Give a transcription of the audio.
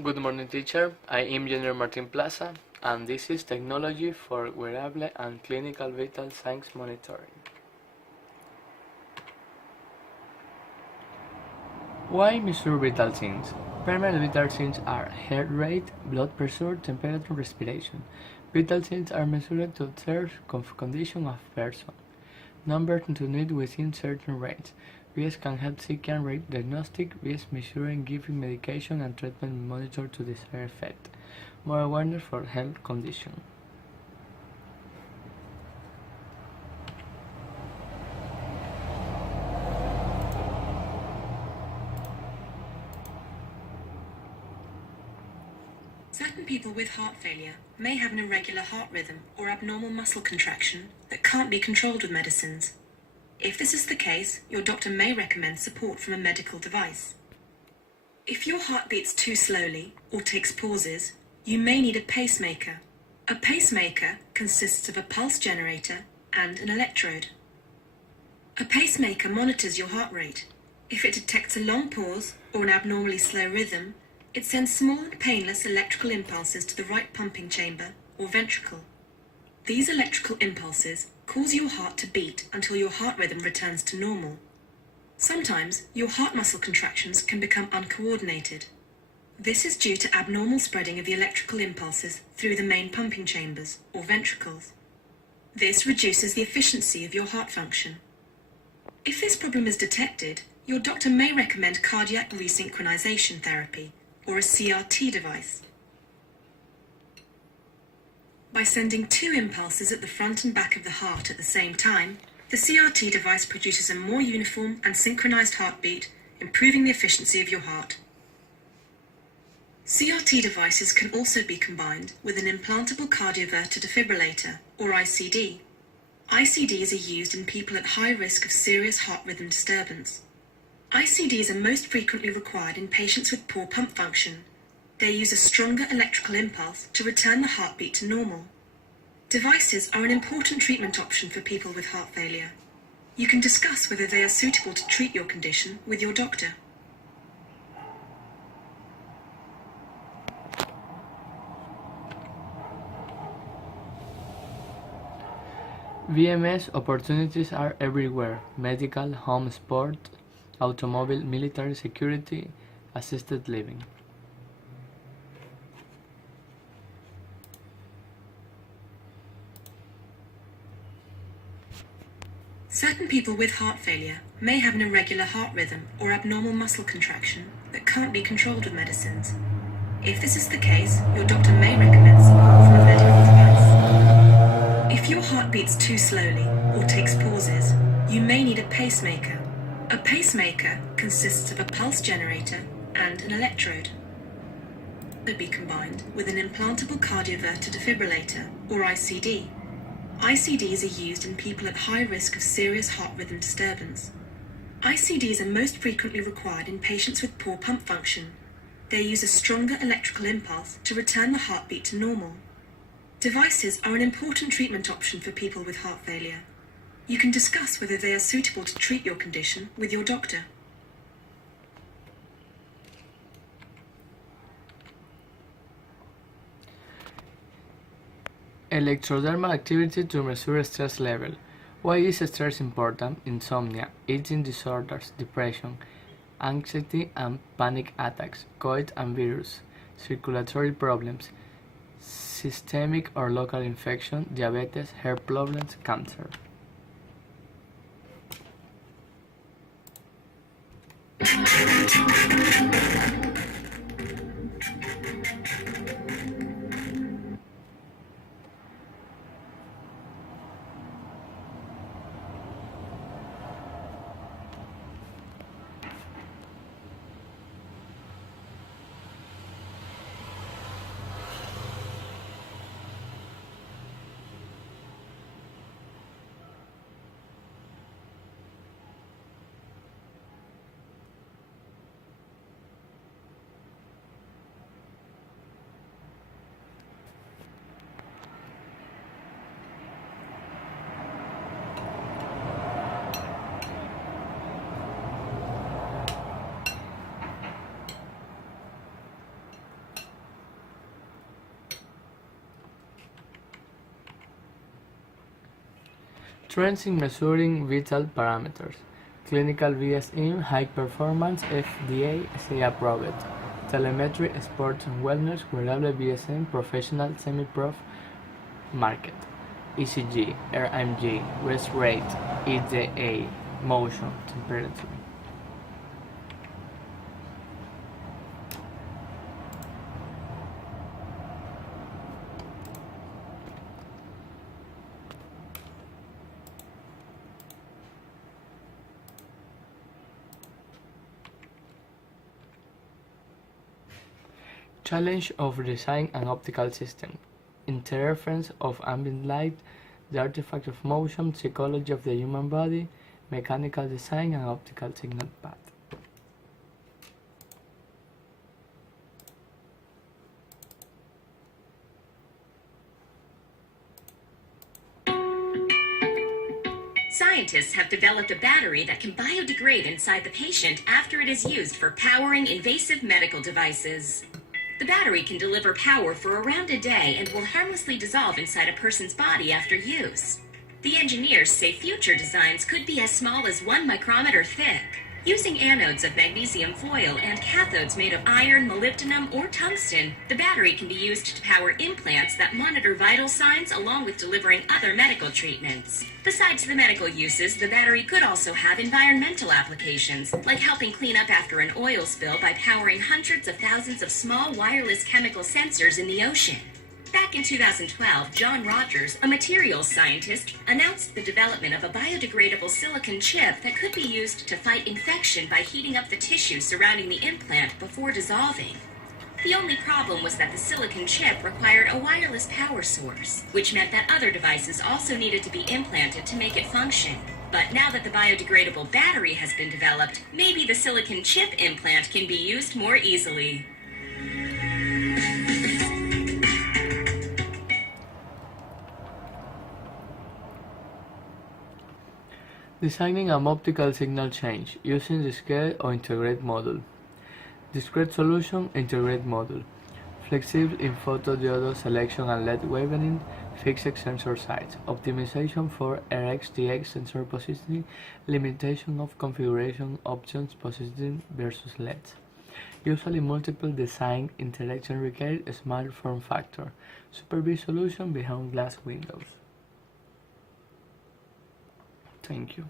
Good morning, teacher. I am Engineer Martin Plaza, and this is Technology for Wearable and Clinical Vital Signs Monitoring. Why measure vital signs? Primary vital signs are heart rate, blood pressure, temperature, respiration. Vital signs are measured to observe condition of person. Numbers to need within certain range. These can help seek and rate diagnostic, these measuring giving medication and treatment monitor to desired effect. More awareness for health condition. Certain people with heart failure may have an irregular heart rhythm or abnormal muscle contraction that can't be controlled with medicines. If this is the case, your doctor may recommend support from a medical device. If your heart beats too slowly or takes pauses, you may need a pacemaker. A pacemaker consists of a pulse generator and an electrode. A pacemaker monitors your heart rate. If it detects a long pause or an abnormally slow rhythm, it sends small and painless electrical impulses to the right pumping chamber or ventricle. These electrical impulses cause your heart to beat until your heart rhythm returns to normal. Sometimes your heart muscle contractions can become uncoordinated. This is due to abnormal spreading of the electrical impulses through the main pumping chambers or ventricles. This reduces the efficiency of your heart function. If this problem is detected, your doctor may recommend cardiac resynchronization therapy or a CRT device. By sending two impulses at the front and back of the heart at the same time, the CRT device produces a more uniform and synchronized heartbeat, improving the efficiency of your heart. CRT devices can also be combined with an implantable cardioverter defibrillator, or ICD. ICDs are used in people at high risk of serious heart rhythm disturbance. ICDs are most frequently required in patients with poor pump function. They use a stronger electrical impulse to return the heartbeat to normal. Devices are an important treatment option for people with heart failure. You can discuss whether they are suitable to treat your condition with your doctor. VMS opportunities are everywhere: medical, home, sport, automobile, military, security, assisted living. Certain people with heart failure may have an irregular heart rhythm or abnormal muscle contraction that can't be controlled with medicines. If this is the case, your doctor may recommend support from a medical device. If your heart beats too slowly or takes pauses, you may need a pacemaker. A pacemaker consists of a pulse generator and an electrode. It could be combined with an implantable cardioverter defibrillator, or ICD. ICDs are used in people at high risk of serious heart rhythm disturbance. ICDs are most frequently required in patients with poor pump function. They use a stronger electrical impulse to return the heartbeat to normal. Devices are an important treatment option for people with heart failure. You can discuss whether they are suitable to treat your condition with your doctor. Electrodermal activity to measure stress level. Why is stress important? Insomnia, eating disorders, depression, anxiety and panic attacks, COVID and virus, circulatory problems, systemic or local infection, diabetes, heart problems, cancer. Strengths in measuring vital parameters. Clinical VSM, high performance, FDA, CA approved. Telemetry, sports and wellness, wearable VSM, professional, semi-prof, market. ECG, RMG, rest rate, EDA, motion, temperature. Challenge of design and optical system. Interference of ambient light, the artifact of motion, psychology of the human body, mechanical design and optical signal path. Scientists have developed a battery that can biodegrade inside the patient after it is used for powering invasive medical devices. The battery can deliver power for around a day and will harmlessly dissolve inside a person's body after use. The engineers say future designs could be as small as 1 micrometer thick. Using anodes of magnesium foil and cathodes made of iron, molybdenum, or tungsten, the battery can be used to power implants that monitor vital signs along with delivering other medical treatments. Besides the medical uses, the battery could also have environmental applications, like helping clean up after an oil spill by powering hundreds of thousands of small wireless chemical sensors in the ocean. Back in 2012, John Rogers, a materials scientist, announced the development of a biodegradable silicon chip that could be used to fight infection by heating up the tissue surrounding the implant before dissolving. The only problem was that the silicon chip required a wireless power source, which meant that other devices also needed to be implanted to make it function. But now that the biodegradable battery has been developed, maybe the silicon chip implant can be used more easily. Designing an optical signal change using discrete or integrate module. Discrete solution, integrate module. Flexible in photodiode selection and LED wavelength, fixed sensor size. Optimization for RxTX sensor positioning, limitation of configuration options positioning versus LEDs. Usually multiple design interaction requires a small form factor. Supervised solution behind glass windows. Thank you.